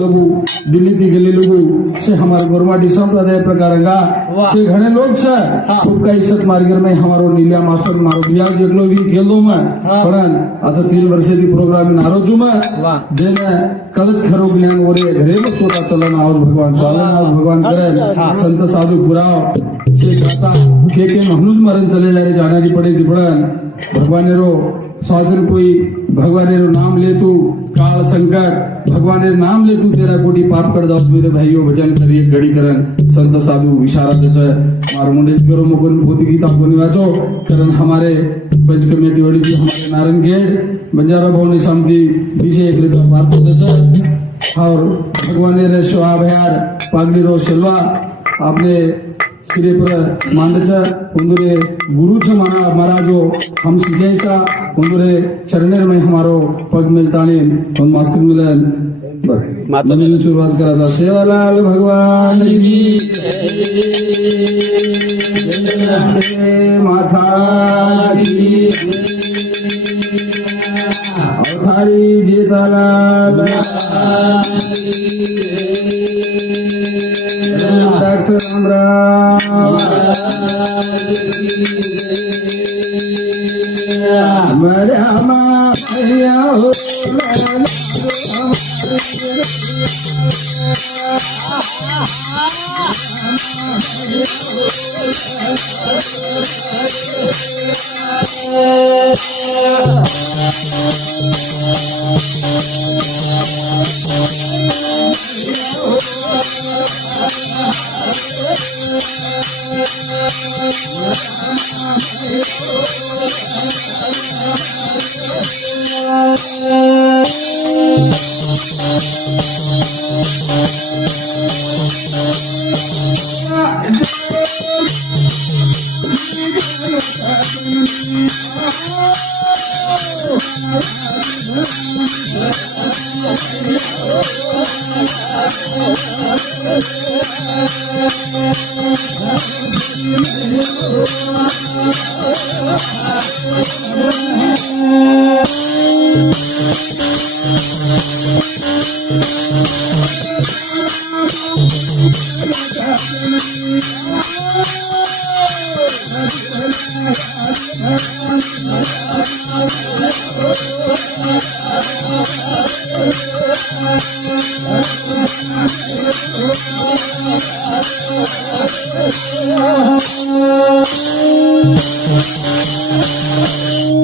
लोगों दिल्ली ती गेले लोगों से हमारे गोरमाटी संप्रदाय प्रकारंगा से घणे लोग से खूब का इज्जत मार्गर में हमारो नीलिया मास्टर मारो बिया जेटलो भी गेलो में पण आता 3 वर्षे दी प्रोग्राम नारो जुमा जेने कलच खरो ज्ञान ओरे घरे में सोता चलन और भगवान चालन और भगवान करे संत साधु पुराव से गाता के म्हणून मरण चले जा रे जाना की पड़े दिपड़न भगवान रो शासन कोई भगवान रो नाम ले तू काल संकट भगवान रे नाम ले तू तेरा कोटी पाप कर जाओ मेरे भाइयों भजन करिए घड़ी करन संत साधु विशारद मार मुंडे करो मुकुन भूति गीता को निवाजो करन हमारे पंच कमेटी वड़ी थी हमारे नारायण गेट बंजारा भवन समिति विषय एक रुपया पार को और भगवान रे शोभायार पागड़ी रो सेलवा आपने श्री पर मांडचा उन्दुरे गुरु छ मारा जो हम सिजैसा उन्दुरे चरणेर में हमारो पग मिलतानी उन मास्टर मिलन माता ने शुरुआत करा था सेवालाल भगवान की जय माता की अवतारी जीतालाल डॉक्टर रामराव मरियामा मैया हो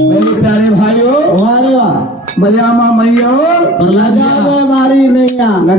मेरे प्यारे भाइयों मरियामा मैया मारी नैया